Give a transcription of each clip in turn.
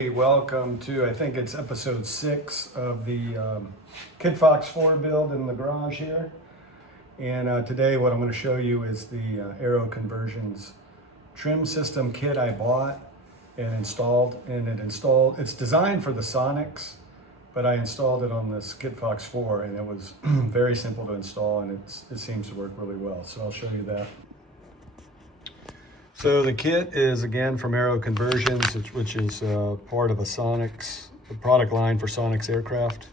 Welcome to, I think it's episode 6 of the Kitfox 4 build in the garage here. And today what I'm going to show you is the AeroConversions trim system kit I bought and installed. It's designed for the Sonex, but I installed it on this Kitfox 4 and it was very simple to install, and it seems to work really well. So I'll show you that. So the kit is again from AeroConversions, which is part of a product line for Sonex aircraft.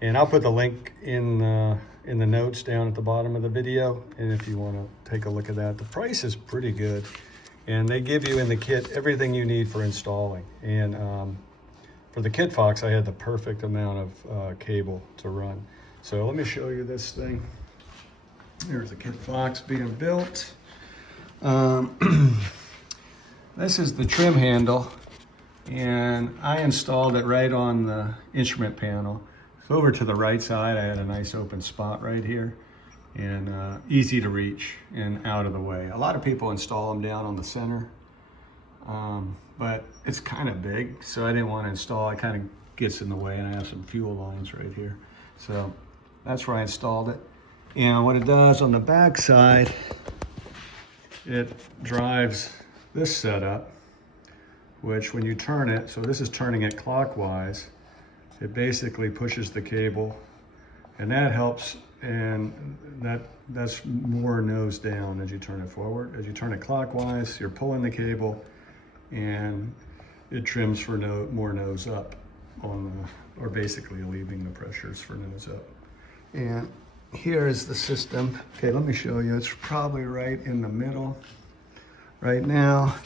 And I'll put the link in the notes down at the bottom of the video. And if you want to take a look at that, the price is pretty good. And they give you in the kit everything you need for installing. And for the Kitfox, I had the perfect amount of cable to run. So let me show you this thing. Here's the Kitfox being built. This is the trim handle, and I installed it right on the instrument panel. So over to the right side, I had a nice open spot right here, and easy to reach and out of the way. A lot of people install them down on the center, but it's kind of big, so I didn't want to install. It kind of gets in the way, and I have some fuel lines right here. So that's where I installed it. And what it does on the back side, it drives this setup, which when you turn it, so this is turning it clockwise, it basically pushes the cable, and that helps, and that's more nose down as you turn it forward. As you turn it clockwise, you're pulling the cable, and it trims for more nose up or basically alleviating the pressures for nose up. And here is the system. Okay, let me show you. It's probably right in the middle. Right now,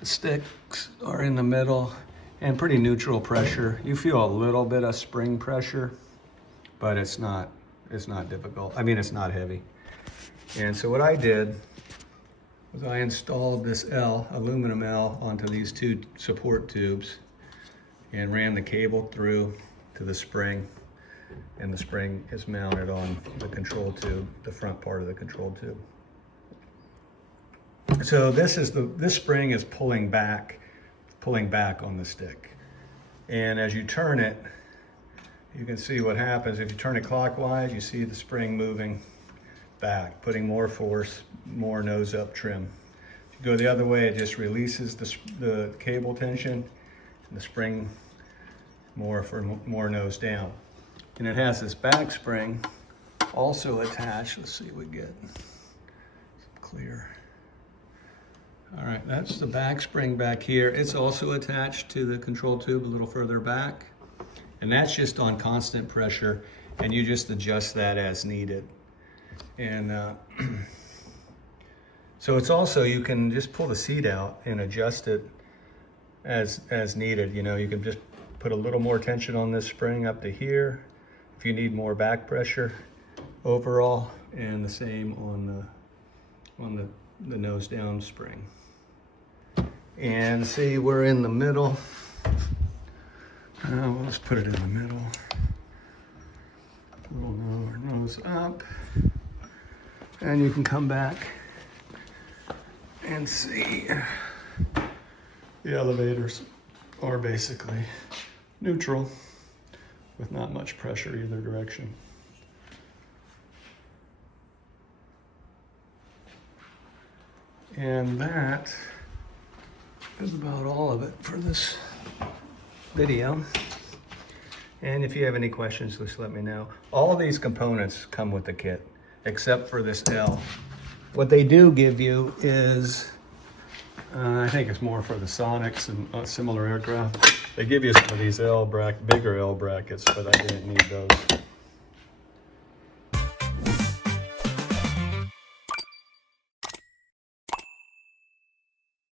the sticks are in the middle and pretty neutral pressure. You feel a little bit of spring pressure, but it's not difficult. I mean, it's not heavy. And so what I did was I installed this aluminum L onto these two support tubes and ran the cable through to the spring. And the spring is mounted on the control tube, the front part of the control tube. So this spring is pulling back on the stick. And as you turn it, you can see what happens. If you turn it clockwise, you see the spring moving back, putting more force, more nose up trim. If you go the other way, it just releases the cable tension, and the spring more nose down. And it has this back spring also attached. Let's see what we get. Clear. All right, that's the back spring back here. It's also attached to the control tube a little further back. And that's just on constant pressure, and you just adjust that as needed. And so it's also, you can just pull the seat out and adjust it as needed. You know, you can just put a little more tension on this spring up to here if you need more back pressure overall, and the same on the nose down spring. And see, we're in the middle. Well, let's put it in the middle. A little nose up. And you can come back and see the elevators are basically neutral with not much pressure either direction. And that is about all of it for this video. And if you have any questions, just let me know. All of these components come with the kit, except for this L. What they do give you is, I think it's more for the Sonex and similar aircraft. They give you some of these bigger L brackets, but I didn't need those.